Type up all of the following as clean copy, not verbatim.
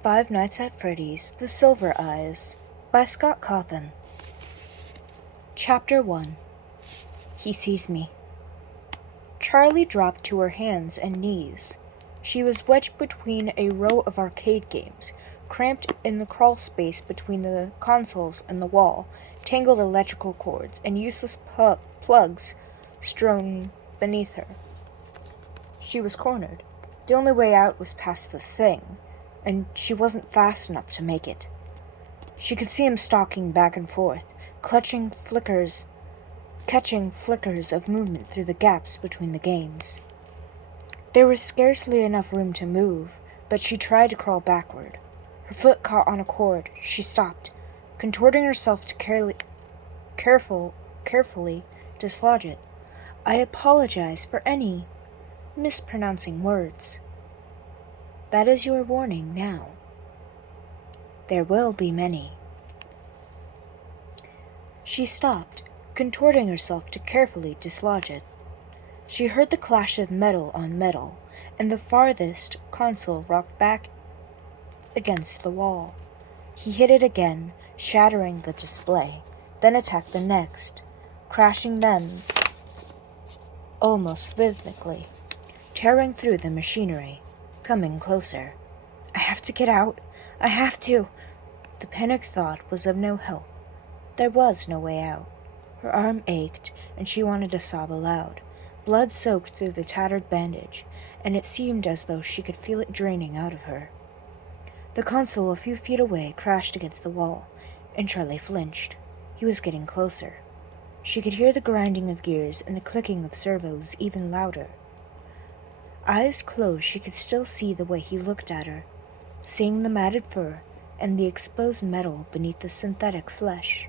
Five Nights at Freddy's, The Silver Eyes, by Scott Cawthon. Chapter 1. He Sees Me. Charlie dropped to her hands and knees. She was wedged between a row of arcade games, cramped in the crawl space between the consoles and the wall, tangled electrical cords, and useless plugs strewn beneath her. She was cornered. The only way out was past the thing, and she wasn't fast enough to make it. She could see him stalking back and forth, catching flickers of movement through the gaps between the games. There was scarcely enough room to move, but she tried to crawl backward. Her foot caught on a cord. She stopped, contorting herself to carefully dislodge it. I apologize for any mispronouncing words. That is your warning now. There will be many. She stopped, contorting herself to carefully dislodge it. She heard the clash of metal on metal, and the farthest console rocked back against the wall. He hit it again, shattering the display, then attacked the next, crashing them almost rhythmically, tearing through the machinery, coming closer. I have to get out. I have to. The panicked thought was of no help. There was no way out. Her arm ached, and she wanted to sob aloud. Blood soaked through the tattered bandage, and it seemed as though she could feel it draining out of her. The console a few feet away crashed against the wall, and Charlie flinched. He was getting closer. She could hear the grinding of gears and the clicking of servos even louder. Eyes closed, she could still see the way he looked at her, seeing the matted fur and the exposed metal beneath the synthetic flesh.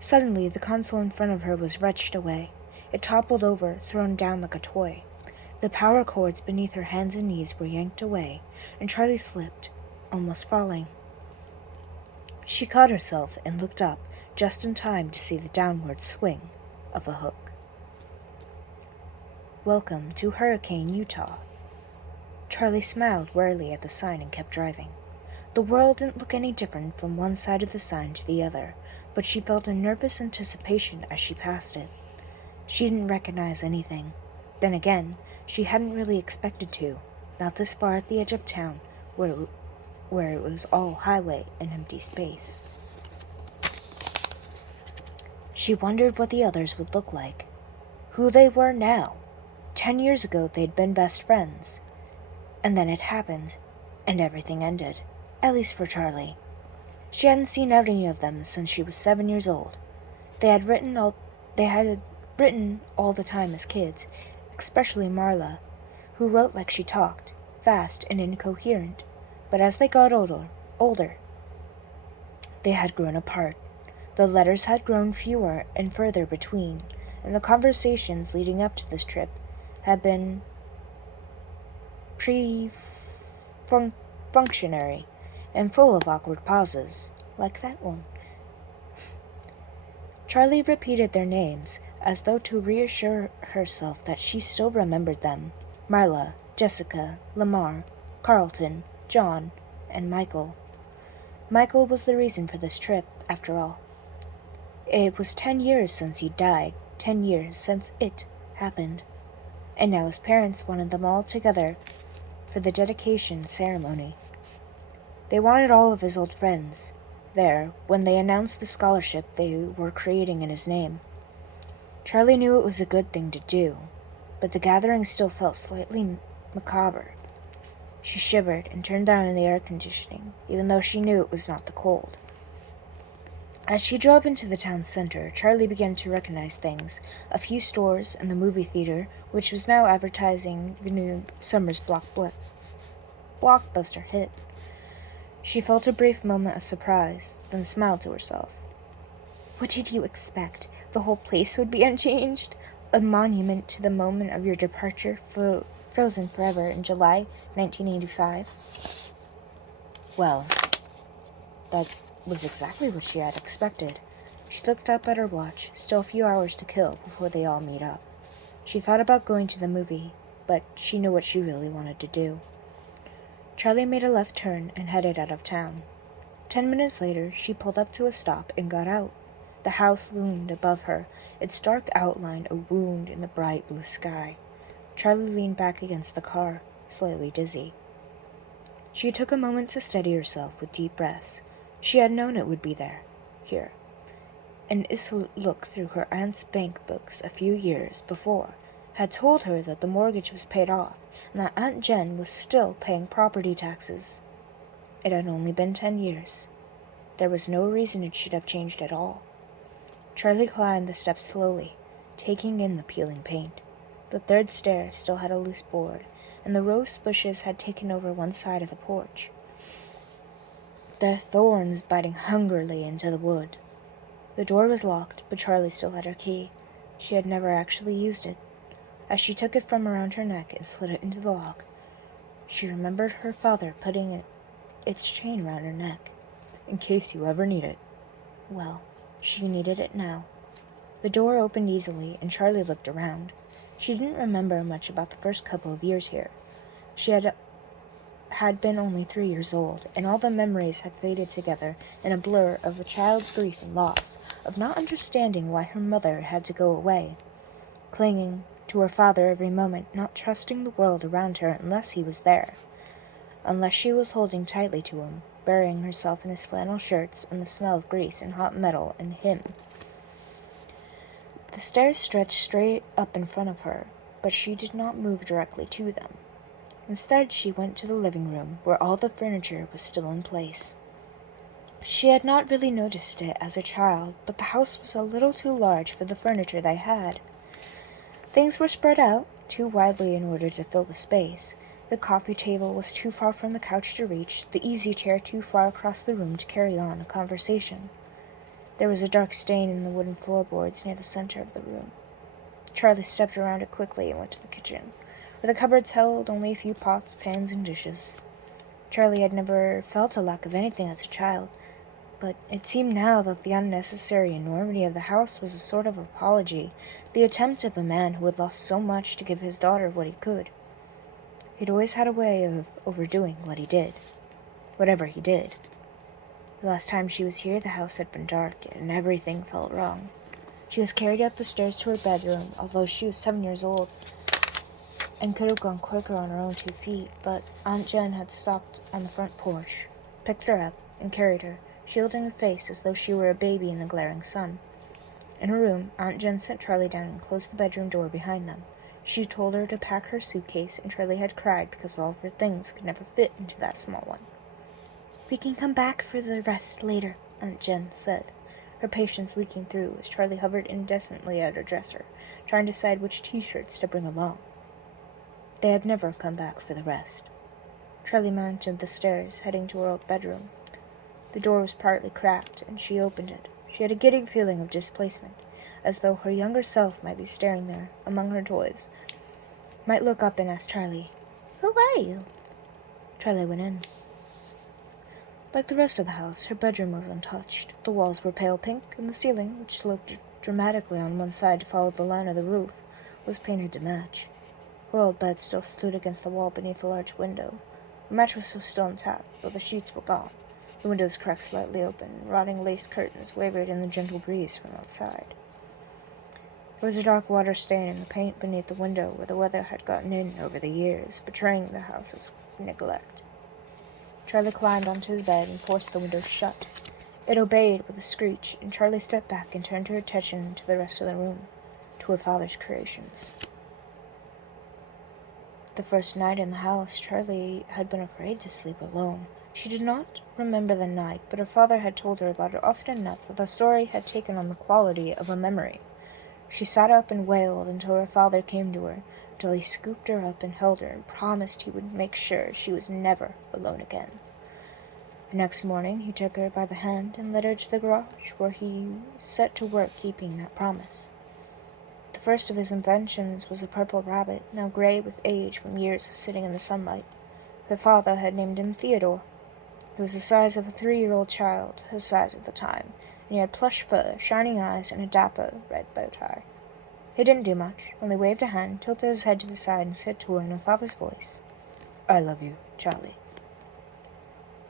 Suddenly, the console in front of her was wrenched away. It toppled over, thrown down like a toy. The power cords beneath her hands and knees were yanked away, and Charlie slipped, almost falling. She caught herself and looked up, just in time to see the downward swing of a hook. Welcome to Hurricane, Utah. Charlie smiled wearily at the sign and kept driving. The world didn't look any different from one side of the sign to the other, but she felt a nervous anticipation as she passed it. She didn't recognize anything. Then again, she hadn't really expected to, not this far at the edge of town, where it was all highway and empty space. She wondered what the others would look like, who they were now. 10 years ago they'd been best friends. And then it happened, and everything ended, at least for Charlie. She hadn't seen any of them since she was 7 years old. They had written all the time as kids, especially Marla, who wrote like she talked, fast and incoherent. But as they got older, they had grown apart. The letters had grown fewer and further between, and the conversations leading up to this trip had been functionary and full of awkward pauses, like that one. Charlie repeated their names, as though to reassure herself that she still remembered them. Marla, Jessica, Lamar, Carlton, John, and Michael. Michael was the reason for this trip, after all. It was 10 years since he died, 10 years since it happened, and now his parents wanted them all together for the dedication ceremony. They wanted all of his old friends there when they announced the scholarship they were creating in his name. Charlie knew it was a good thing to do, but the gathering still felt slightly macabre. She shivered and turned down the air conditioning, even though she knew it was not the cold. As she drove into the town center, Charlie began to recognize things: a few stores and the movie theater, which was now advertising the new summer's blockbuster hit. She felt a brief moment of surprise, then smiled to herself. What did you expect? The whole place would be unchanged? A monument to the moment of your departure, frozen forever in July 1985? Well, that was exactly what she had expected. She looked up at her watch, still a few hours to kill before they all meet up. She thought about going to the movie, but she knew what she really wanted to do. Charlie made a left turn and headed out of town. 10 minutes later, she pulled up to a stop and got out. The house loomed above her, its dark outline a wound in the bright blue sky. Charlie leaned back against the car, slightly dizzy. She took a moment to steady herself with deep breaths. She had known it would be there, here. An distant look through her aunt's bank books a few years before had told her that the mortgage was paid off and that Aunt Jen was still paying property taxes. It had only been 10 years. There was no reason it should have changed at all. Charlie climbed the steps slowly, taking in the peeling paint. The third stair still had a loose board, and the rose bushes had taken over one side of the porch, their thorns biting hungrily into the wood. The door was locked, but Charlie still had her key. She had never actually used it. As she took it from around her neck and slid it into the lock, she remembered her father putting its chain around her neck, in case you ever need it. Well, she needed it now. The door opened easily, and Charlie looked around. She didn't remember much about the first couple of years here. She had been only 3 years old, and all the memories had faded together in a blur of a child's grief and loss, of not understanding why her mother had to go away, clinging to her father every moment, not trusting the world around her unless he was there, unless she was holding tightly to him, burying herself in his flannel shirts and the smell of grease and hot metal and him. The stairs stretched straight up in front of her, but she did not move directly to them. Instead, she went to the living room, where all the furniture was still in place. She had not really noticed it as a child, but the house was a little too large for the furniture they had. Things were spread out too widely in order to fill the space. The coffee table was too far from the couch to reach, the easy chair too far across the room to carry on a conversation. There was a dark stain in the wooden floorboards near the center of the room. Charlie stepped around it quickly and went to the kitchen, where the cupboards held only a few pots, pans, and dishes. Charlie had never felt a lack of anything as a child, but it seemed now that the unnecessary enormity of the house was a sort of apology, the attempt of a man who had lost so much to give his daughter what he could. He'd always had a way of overdoing what he did, whatever he did. The last time she was here, the house had been dark, and everything felt wrong. She was carried up the stairs to her bedroom, although she was 7 years old, and could have gone quicker on her own 2 feet, but Aunt Jen had stopped on the front porch, picked her up, and carried her, shielding her face as though she were a baby in the glaring sun. In her room, Aunt Jen set Charlie down and closed the bedroom door behind them. She told her to pack her suitcase, and Charlie had cried because all of her things could never fit into that small one. "We can come back for the rest later," Aunt Jen said, her patience leaking through as Charlie hovered indecently at her dresser, trying to decide which t-shirts to bring along. They had never come back for the rest. Charlie mounted the stairs, heading to her old bedroom. The door was partly cracked, and she opened it. She had a giddy feeling of displacement, as though her younger self might be staring there, among her toys, might look up and ask Charlie, "Who are you?" Charlie went in. Like the rest of the house, her bedroom was untouched. The walls were pale pink, and the ceiling, which sloped dramatically on one side to follow the line of the roof, was painted to match. Her old bed still stood against the wall beneath a large window. The mattress was still intact, though the sheets were gone. The windows cracked slightly open, and rotting lace curtains wavered in the gentle breeze from outside. There was a dark water stain in the paint beneath the window where the weather had gotten in over the years, betraying the house's neglect. Charlie climbed onto the bed and forced the window shut. It obeyed with a screech, and Charlie stepped back and turned her attention to the rest of the room, to her father's creations. The first night in the house, Charlie had been afraid to sleep alone. She did not remember the night, but her father had told her about it often enough that the story had taken on the quality of a memory. She sat up and wailed until her father came to her, until he scooped her up and held her and promised he would make sure she was never alone again. The next morning, he took her by the hand and led her to the garage, where he set to work keeping that promise. The first of his inventions was a purple rabbit, now gray with age from years of sitting in the sunlight. Her father had named him Theodore. He was the size of a 3-year-old child, his size at the time, and he had plush fur, shining eyes, and a dapper red bow tie. He didn't do much, only waved a hand, tilted his head to the side, and said to her in her father's voice, "I love you, Charlie."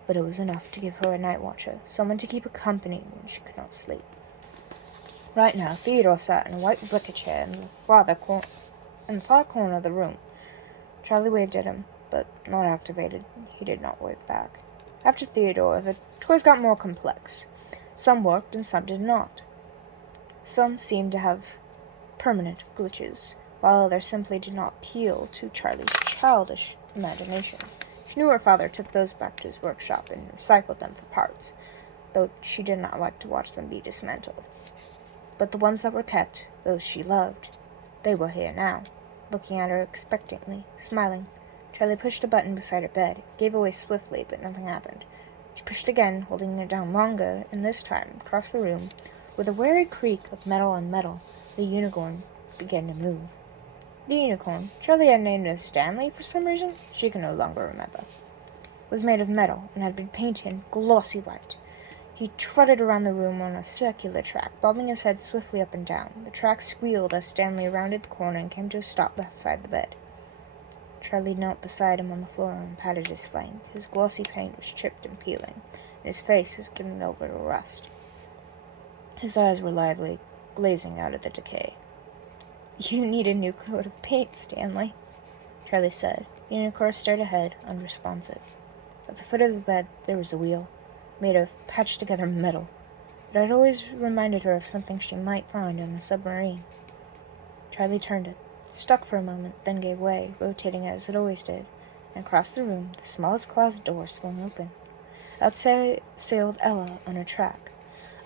but it was enough to give her a night watcher, someone to keep her company when she could not sleep. Right now, Theodore sat in a white wicker chair in the far corner of the room. Charlie waved at him, but not activated. He did not wave back. After Theodore, the toys got more complex. Some worked and some did not. Some seemed to have permanent glitches, while others simply did not appeal to Charlie's childish imagination. She knew her father took those back to his workshop and recycled them for parts, though she did not like to watch them be dismantled. But the ones that were kept, those she loved, they were here now, looking at her expectantly, smiling. Charlie pushed a button beside her bed. It gave away swiftly, but nothing happened. She pushed again, holding it down longer, and this time, across the room, with a wary creak of metal on metal, the unicorn began to move. The unicorn, Charlie had named as Stanley for some reason, she could no longer remember, was made of metal and had been painted glossy white. He trotted around the room on a circular track, bobbing his head swiftly up and down. The track squealed as Stanley rounded the corner and came to a stop beside the bed. Charlie knelt beside him on the floor and patted his flank. His glossy paint was chipped and peeling, and his face was getting over to rust. His eyes were lively, glazing out of the decay. "You need a new coat of paint, Stanley," Charlie said. The unicorn stared ahead, unresponsive. At the foot of the bed there was a wheel, made of patched-together metal. It had always reminded her of something she might find on a submarine. Charlie turned it, stuck for a moment, then gave way, rotating as it always did, and across the room the smallest closet door swung open. Outside sailed Ella on her track,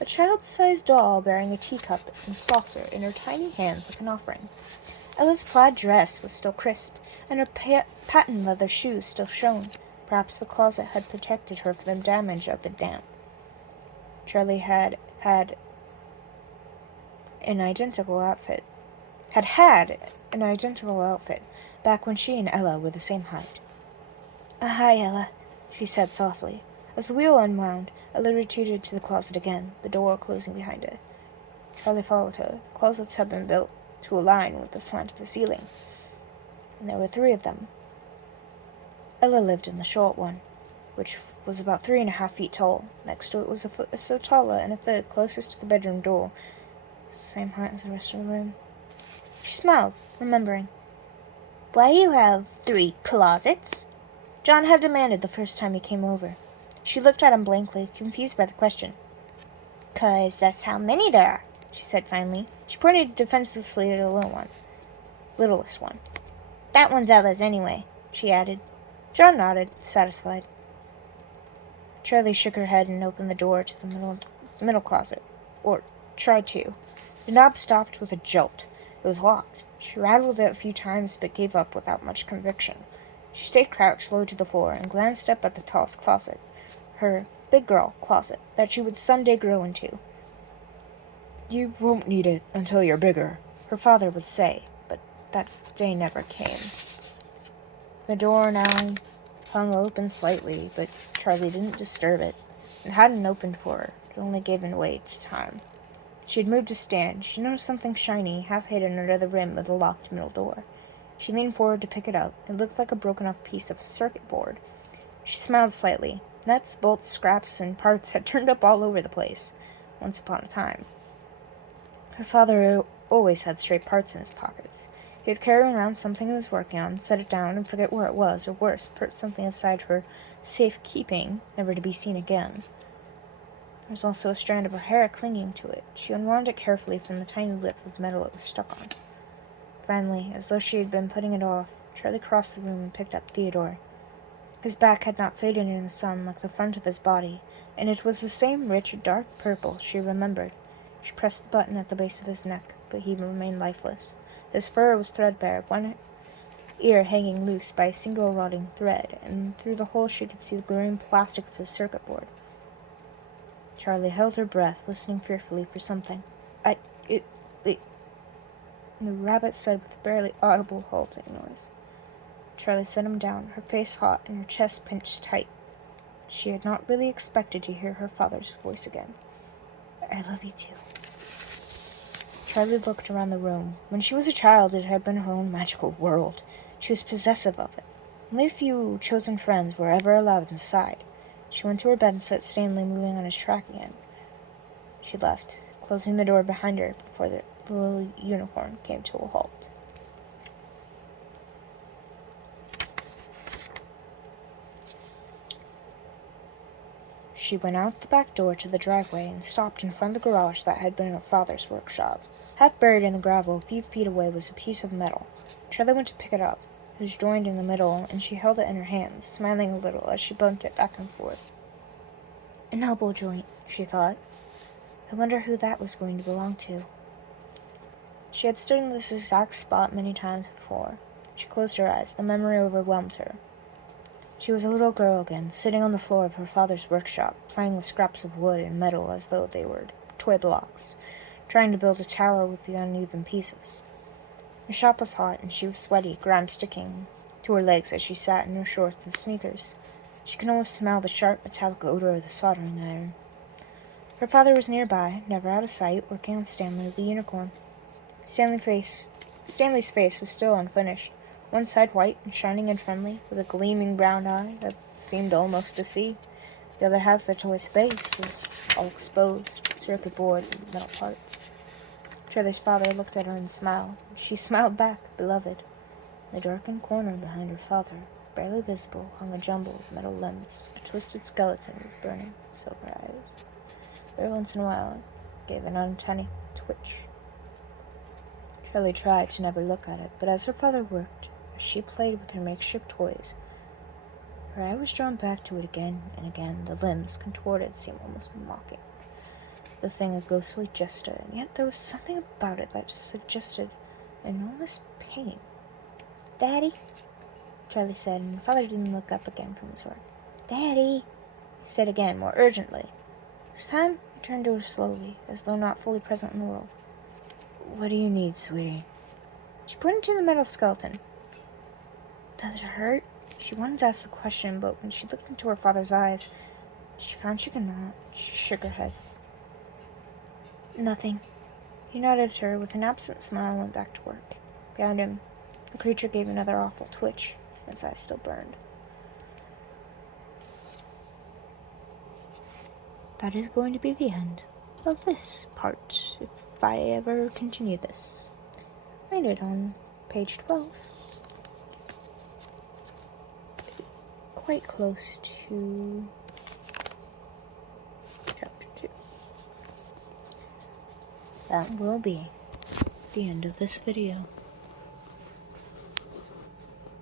a child-sized doll bearing a teacup and saucer in her tiny hands like an offering. Ella's plaid dress was still crisp, and her patent leather shoes still shone. Perhaps the closet had protected her from the damage of the damp. Charlie had an identical outfit back when she and Ella were the same height. "Hi, Ella," she said softly. As the wheel unwound, Ella retreated to the closet again, the door closing behind her. Charlie followed her. The closets had been built to align with the slant of the ceiling, and there were 3 of them. Ella lived in the short one, which was about 3.5 feet tall. Next to it was a foot or so taller, and a third closest to the bedroom door, same height as the rest of the room. She smiled, remembering. "Why do you have 3 closets?" John had demanded the first time he came over. She looked at him blankly, confused by the question. "'Cause that's how many there are," she said finally. She pointed defenselessly at the littlest one. "That one's Ella's anyway," she added. John nodded, satisfied. Charlie shook her head and opened the door to the middle closet, or tried to. The knob stopped with a jolt. It was locked. She rattled it a few times, but gave up without much conviction. She stayed crouched low to the floor and glanced up at the tallest closet, her big girl closet, that she would someday grow into. "You won't need it until you're bigger," her father would say, but that day never came. The door now hung open slightly, but Charlie didn't disturb it. It hadn't opened for her. It only given way to time. She had moved to stand. She noticed something shiny, half hidden under the rim of the locked middle door. She leaned forward to pick it up. It looked like a broken-off piece of circuit board. She smiled slightly. Nuts, bolts, scraps, and parts had turned up all over the place, once upon a time. Her father always had stray parts in his pockets. He would carry around something he was working on, set it down, and forget where it was, or worse, put something aside for safekeeping, never to be seen again. There was also a strand of her hair clinging to it. She unwound it carefully from the tiny lip of metal it was stuck on. Finally, as though she had been putting it off, Charlie crossed the room and picked up Theodore. His back had not faded in the sun like the front of his body, and it was the same rich, dark purple she remembered. She pressed the button at the base of his neck, but he remained lifeless. His fur was threadbare, one ear hanging loose by a single rotting thread, and through the hole she could see the glittering plastic of his circuit board. Charlie held her breath, listening fearfully for something. The rabbit said with a barely audible halting noise. Charlie set him down, her face hot and her chest pinched tight. She had not really expected to hear her father's voice again. "I love you too." Charlie looked around the room. When she was a child, it had been her own magical world. She was possessive of it. Only a few chosen friends were ever allowed inside. She went to her bed and set Stanley moving on his track again. She left, closing the door behind her before the little unicorn came to a halt. She went out the back door to the driveway and stopped in front of the garage that had been her father's workshop. Half buried in the gravel a few feet away was a piece of metal. Charlie went to pick it up. It was joined in the middle, and she held it in her hands, smiling a little as she bumped it back and forth. An elbow joint, she thought. I wonder who that was going to belong to. She had stood in this exact spot many times before. She closed her eyes. The memory overwhelmed her. She was a little girl again, sitting on the floor of her father's workshop, playing with scraps of wood and metal as though they were toy blocks, trying to build a tower with the uneven pieces. The shop was hot, and she was sweaty, grime sticking to her legs as she sat in her shorts and sneakers. She could almost smell the sharp metallic odor of the soldering iron. Her father was nearby, never out of sight, working on Stanley the unicorn. Stanley's face was still unfinished, one side white and shining and friendly, with a gleaming brown eye that seemed almost to see. The other half of the toy's face was all exposed, circuit boards and metal parts. Charlie's father looked at her and smiled. She smiled back, beloved. In the darkened corner behind her father, barely visible, hung a jumble of metal limbs, a twisted skeleton with burning silver eyes. Every once in a while, it gave an uncanny twitch. Charlie tried to never look at it, but as her father worked, as she played with her makeshift toys, her eye was drawn back to it again and again. The limbs, contorted, seemed almost mocking. The thing a ghostly jester, and yet there was something about it that suggested enormous pain. "Daddy," Charlie said, and her father didn't look up again from his work. "Daddy," he said again, more urgently. This time, he turned to her slowly, as though not fully present in the world. "What do you need, sweetie?" She pointed to the metal skeleton. "Does it hurt?" She wanted to ask the question, but when she looked into her father's eyes, she found she could not. She shook her head. "Nothing." He nodded at her with an absent smile and went back to work. Behind him, the creature gave another awful twitch. His eyes still burned. That is going to be the end of this part, if I ever continue this. Find it on page 12. Quite close to chapter 2. That will be the end of this video.